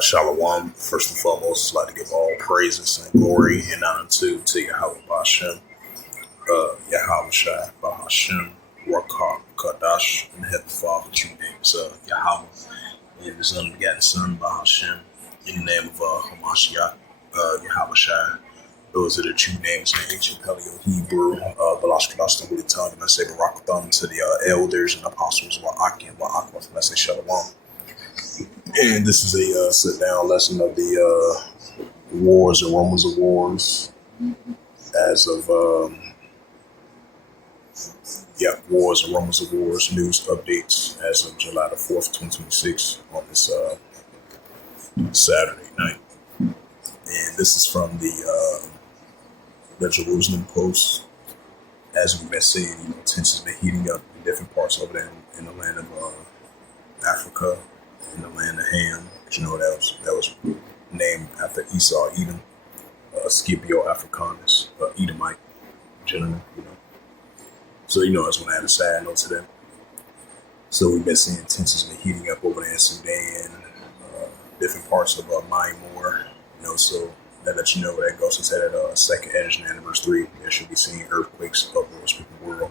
Shalom. First and foremost, I'd like to give all praises and glory and honor to Yahweh Bashem, Yahweh Shai, Bahashem, Rakah, Kadash, and Heavenly Father, true name is Yahweh, and His unbegotten Son, Bahashem, in the name of Hamashiach, Yahweh Shai. Those are the true names in ancient Paleo Hebrew, Balash Kadash, the Holy Tongue, and I say Barakatham to the elders and apostles, Wa'aki and Wa'akwa, and I say Shalom. And this is a sit-down lesson of the wars and rumors of wars as of, wars and rumors of wars, news updates as of July the 4th, 2026 on this Saturday night. And this is from the Jerusalem Post. As we've been seeing, tensions been heating up in different parts over there in the land of Africa, in the land of Ham. That was named after Esau, Edom, Scipio Africanus, Edomite gentleman. So I just want to add a side note to that. So we've been seeing tensions been heating up over there in Sudan, different parts of Myanmar. So that lets you know where that goes into that second edition anniversary. There should be seeing earthquakes up the speaking world.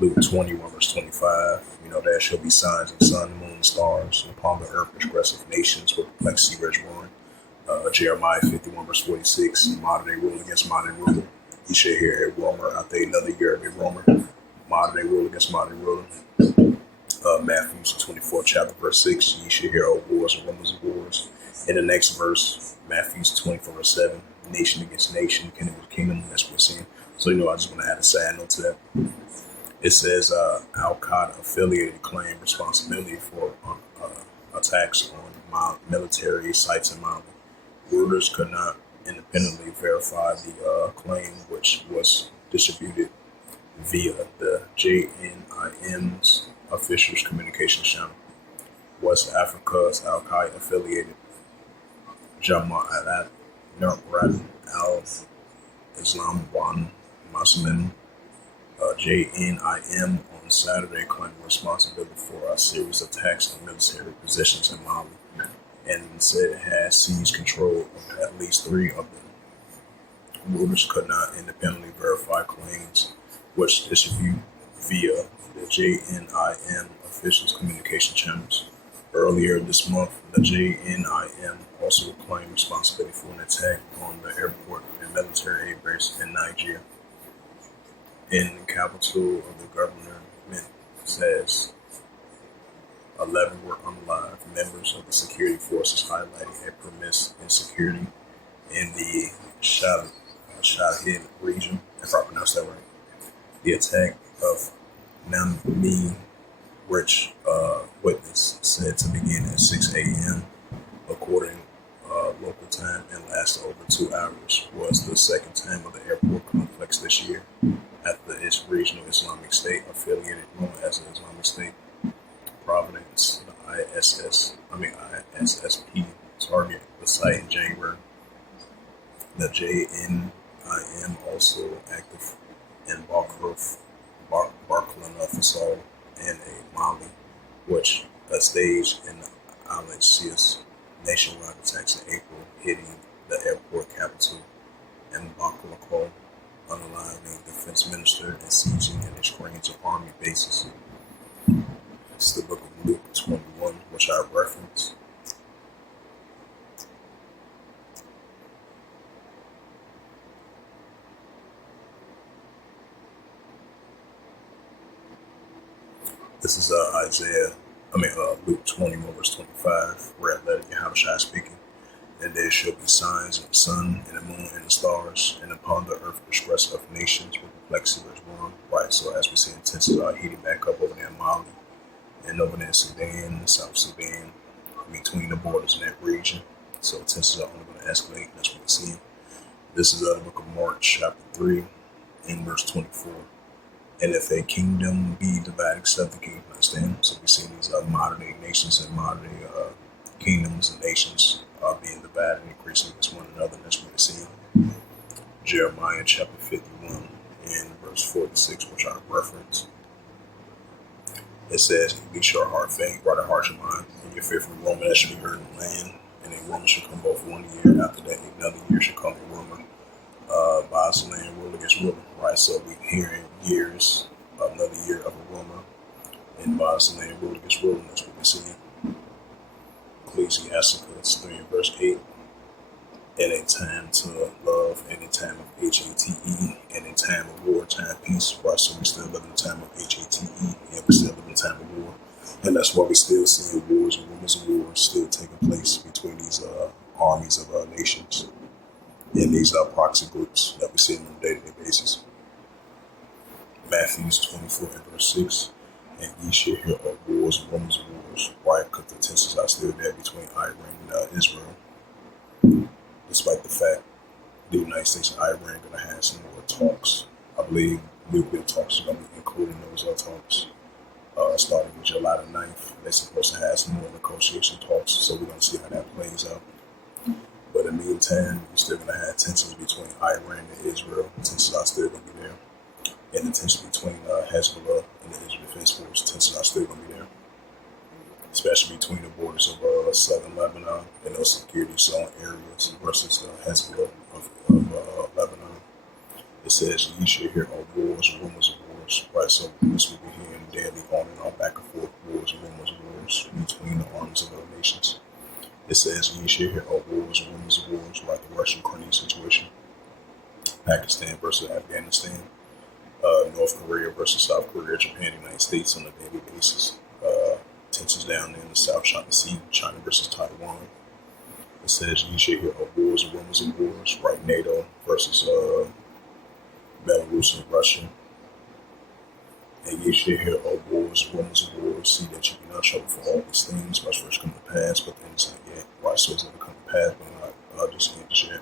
Luke 21 verse 25. There shall be signs of the sun, moon, and stars, and upon the earth expressive nations with perplexity rage roaring. Jeremiah 51 verse 46. Modern day rule against modern ruler. You shall hear a roamer out there another year of a roamer. Modern day rule against modern ruler. Matthew 24 chapter verse 6. Ye shall hear of wars and rumors of wars. In the next verse, Matthew 24 verse 7. Nation against nation, kingdom against kingdom. That's what we're seeing. So I just want to add a side note to that. It says Al-Qaeda affiliated claim responsibility for attacks on military sites in Mali. Reuters could not independently verify the claim, which was distributed via the JNIM's officials communications channel. West Africa's Al-Qaeda affiliated Jama'at Nusrat al-Islam Wan Muslim JNIM on Saturday claimed responsibility for a series of attacks on military positions in Mali and said it has seized control of at least 3 of them. Reuters could not independently verify claims which distribute via the JNIM officials communication channels. Earlier this month, the JNIM also claimed responsibility for an attack on the airport and military aid base in Nigeria. In the capital of the government says 11 were unalive. Members of the security forces highlighting a premise insecurity in the Shahid region, if I pronounced that right. The attack of Nammi, which witness said to begin at 6 a.m. according local time and lasted over 2 hours, was the second time of the airport complex this year after its regional Islamic State affiliated known as the Islamic State Providence, the ISSP target the site in January. The JNIM also active in Burkina Faso and Mali, which staged in the Alexis nationwide attacks in April, hitting the airport capital and Bamako, unaliving the defense minister and sieging and screens of army bases. It's the book of Luke 21, which I reference. This is Luke 21 verse 25, red letter Yahushua speaking. And there shall be signs in the sun, and the moon, and the stars, and upon the earth distress of nations with perplexity is one. Right, so as we see intensities are heating back up over there in Mali, and over there in Sudan, South Sudan, between the borders in that region. So tensions are only going to escalate, and that's what we're seeing. This is the book of Mark, chapter 3, in verse 24. And if a kingdom be divided, except the kingdom, understand? So we see these modern day nations and modern day kingdoms and nations being divided and increasing against one another, and that's what we're seeing. Jeremiah chapter 51 and verse 46, which I reference. It says, "Be sure heart faint, right at heart your mind, and your fearful rumor that should be heard in the land, and a rumor should come both 1 year, after that another year should come a rumor. Buys the land, ruler against ruler." Right, so we're hearing years, another year of a rumor, and buys the land, ruler against ruler. That's what we see. Ecclesiasticus 3 and verse 8. "In a time to love, in a time of HATE, in a time of war, time peace." Right, so we still live in a time of HATE, and we still live in a time of war. And that's why we still see wars and rumors of wars still taking place between these armies of nations and these proxy groups that we see on a day-to-day basis. Matthew 24 and verse 6. "And ye shall hear of wars and rumors of wars." Right, because the tensions are still there between Iran and Israel. Despite the fact the United States and Iran are going to have some more talks. I believe nuclear talks are going to be included in those talks. Starting with July the 9th, they're supposed to have some more negotiation talks, so we're going to see how that plays out. But in the meantime, you're still going to have tensions between Iran and Israel. Tensions are still going to be there. And the tension between Hezbollah and the Israel Defense Force, tensions are still going to be there. Especially between the borders of southern Lebanon and those security zone areas versus Hezbollah of Lebanon. It says, "You should hear of wars and rumors of wars." Right, so this will be hearing daily on and on, back and forth, wars and rumors of wars between the armies of other nations. It says, "You should hear of wars and rumors of wars," like the Russian-Ukrainian situation, Pakistan versus Afghanistan, North Korea versus South Korea, Japan, United States on a daily basis. Tensions down there in the South China Sea, China versus Taiwan. It says, "You should hear of wars and rumors of wars," right? NATO versus Belarus and Russia. "And you should hear of wars, rumors of wars. See that you be not trouble for all these things, must first come to pass, but things not yet." Right, so it's going to come to pass, but not just yet.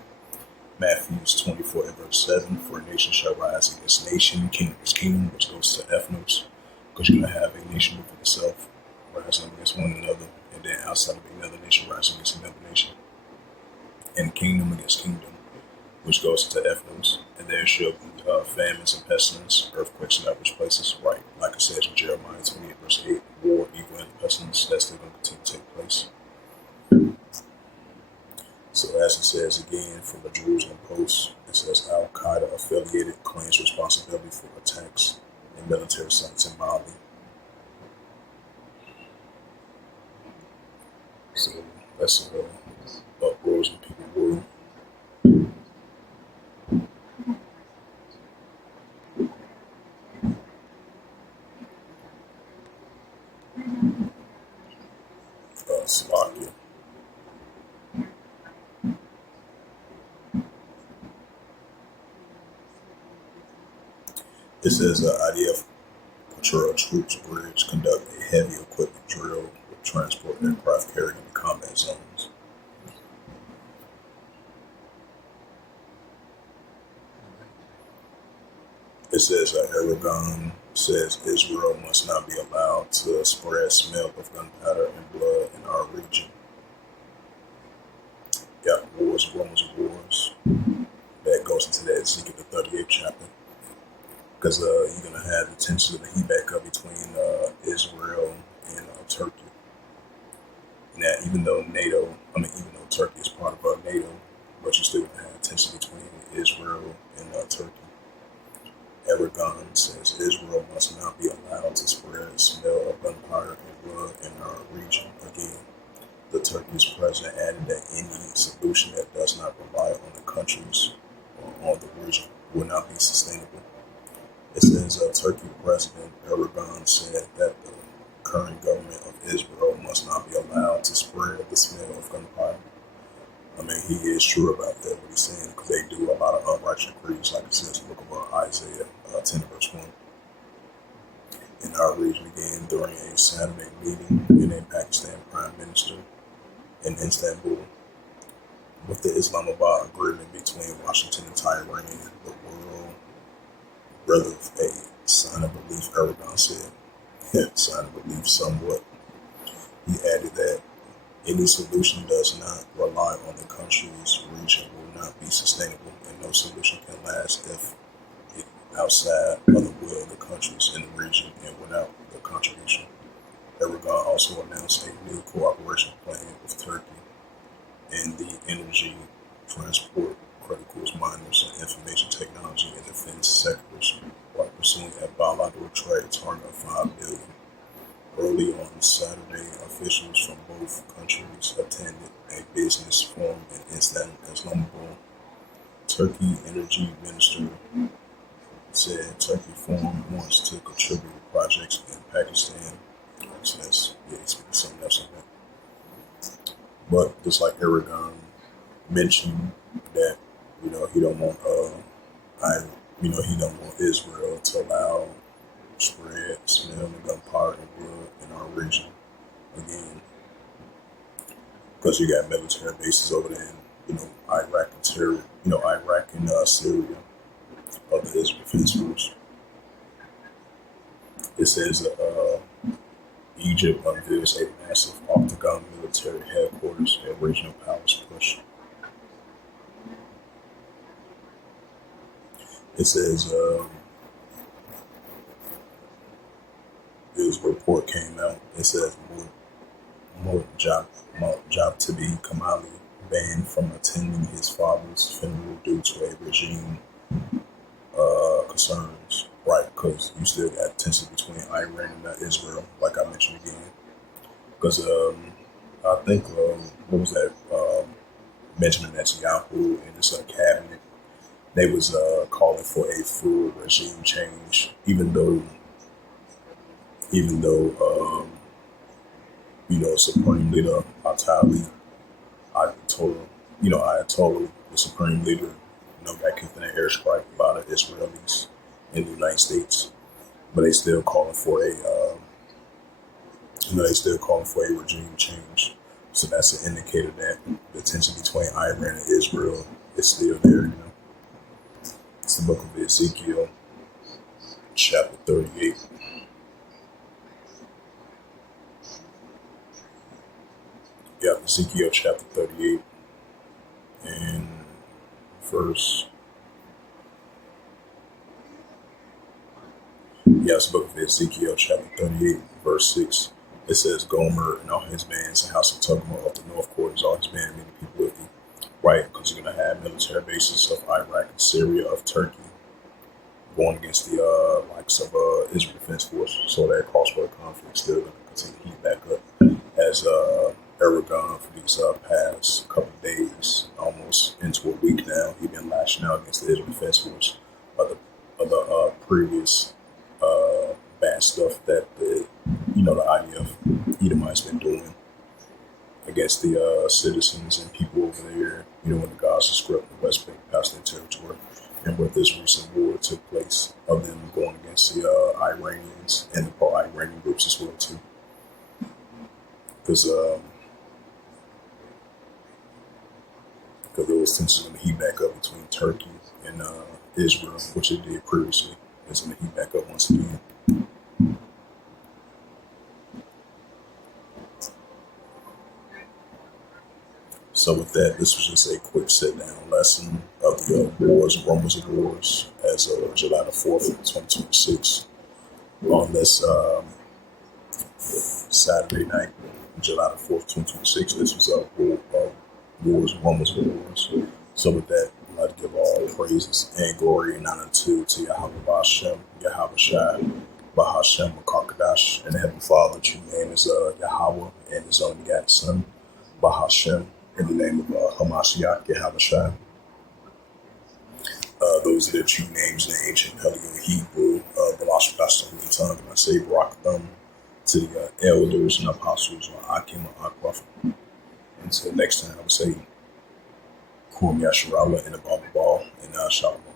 Matthew 24 and verse 7. "For a nation shall rise against nation, kingdom against kingdom," which goes to ethnos, because you're going to have a nation within itself rising against one another, and then outside of another nation rising against another nation, and kingdom against kingdom, which goes to ethnos. "And there shall be famines and pestilence, earthquakes in diverse places." Right, like it says in Jeremiah 28 verse 8, war, evil, and pestilence, that's still going to continue to take place. So as it says again from the Jerusalem Post, it says, "Al Qaeda affiliated claims responsibility for attacks in military sites in Mali." So that's uproars and people worry. Slovakia. It says I.D.F. patrol troops bridge conduct a heavy equipment drill with transport aircraft carrying into combat zones. It says Aragon says Israel must not be allowed to spread smell of gunpowder and blood in our region. Got wars, rumors of wars. That goes into that Ezekiel the 38th chapter. Because you're going to have the tensions of the heat back up between Israel and Turkey. Now, even though Turkey is part of NATO, but you're still going to have tension between Israel and Turkey. Aragon says Israel must not be allowed to spread the smell of gunpowder and blood in our region. Again, the Turkish president added that any solution that does not rely on the countries or on the region will not be sustainable. It says Turkey President Erdogan said that the current government of Israel must not be allowed to spread the smell of gunpowder. I mean, he is true about that, what he's saying, because they do a lot of unrighteous decrees, like it says in the book of Isaiah 10 verse 1. In our region again, during a Saturday meeting in a Pakistan Prime Minister in Istanbul, with the Islamabad agreement between Washington and Tehran, the world rather a sign of belief, Erdogan said. Sign of belief somewhat. He added that any solution does not rely on the country's region will not be sustainable, and no solution can last if it outside of the will of the countries in the region and without the contribution. also announced a new cooperation plan with Turkey in the energy, transport, criticals, miners, and information technology and defense sectors, while pursuing a bilateral trade target of $5 billion. Early on Saturday, officials from both countries attended a business forum in Istanbul. Turkey Energy Minister said Turkey Forum wants to contribute to projects in Pakistan. So that's something else like that. But just like Erdogan mentioned that, he don't want he don't want Israel to allow smell the gunpowder and blood in our region again. Because you got military bases over there in, Iraq and Syria, Syria of the Israel Defense Force. It says Egypt unveils a massive octagon military headquarters and regional powers push. It says this report came out. It says Mojtaba Kamali banned from attending his father's funeral due to a regime concerns, right? Because you still got tension between Iran and Israel, like I mentioned again. Because I think what was that? Benjamin Netanyahu and his cabinet, they was calling for a full regime change, even though Supreme Leader Ayatollah, the Supreme Leader, got kicked in the airstrike by the Israelis in the United States, but they still calling for a regime change. So that's an indicator that the tension between Iran and Israel is still there. It's the book of Ezekiel, chapter 38. Yeah, Ezekiel chapter 38 and verse. Yeah, it's the book of Ezekiel chapter 38, verse 6. It says, Gomer and all his bands, the house of Tugmar of the north quarters, all his band, many people with him. Right, because you're going to have military bases of Iraq and Syria, of Turkey, going against the likes of Israel Defense Force. So that cross-border conflict is still going to continue to heat back up as Erdogan for these past couple of days, almost into a week now, he been lashing out against the Israel Defense Force of the previous bad stuff that the I.D.F. Edomites been doing against the citizens and people over there, in the Gaza Strip and West Bank, Palestinian territory. And with this recent war took place of them going against the Iranians and the pro-Iranian groups as well too. Because those tensions are going to heat back up between Turkey and Israel, which it did previously. It's going to heat back up once again. So with that, this was just a quick sit-down lesson of the wars and rumors of wars as of July the 4th, 2026. On this Saturday night, July the 4th, 2026, this was wars and rumors of wars. So with that, I'd like to give all praises and glory and honor to Yahweh Bashem, Yahweh Shai, Bahashem, Makakadash, and the Heavenly Father, true name is Yahweh, and His only begotten Son, Bahashem, in the name of Hamashiach, Yahweh Shai. Those are the true names in the ancient Paleo-Hebrew, Balashadash, the tongue, and I say Barakatham to the elders and apostles, Akim and Akraf. Until next time, I would say Kum Yasharala and the Baba Ball, and Shalom.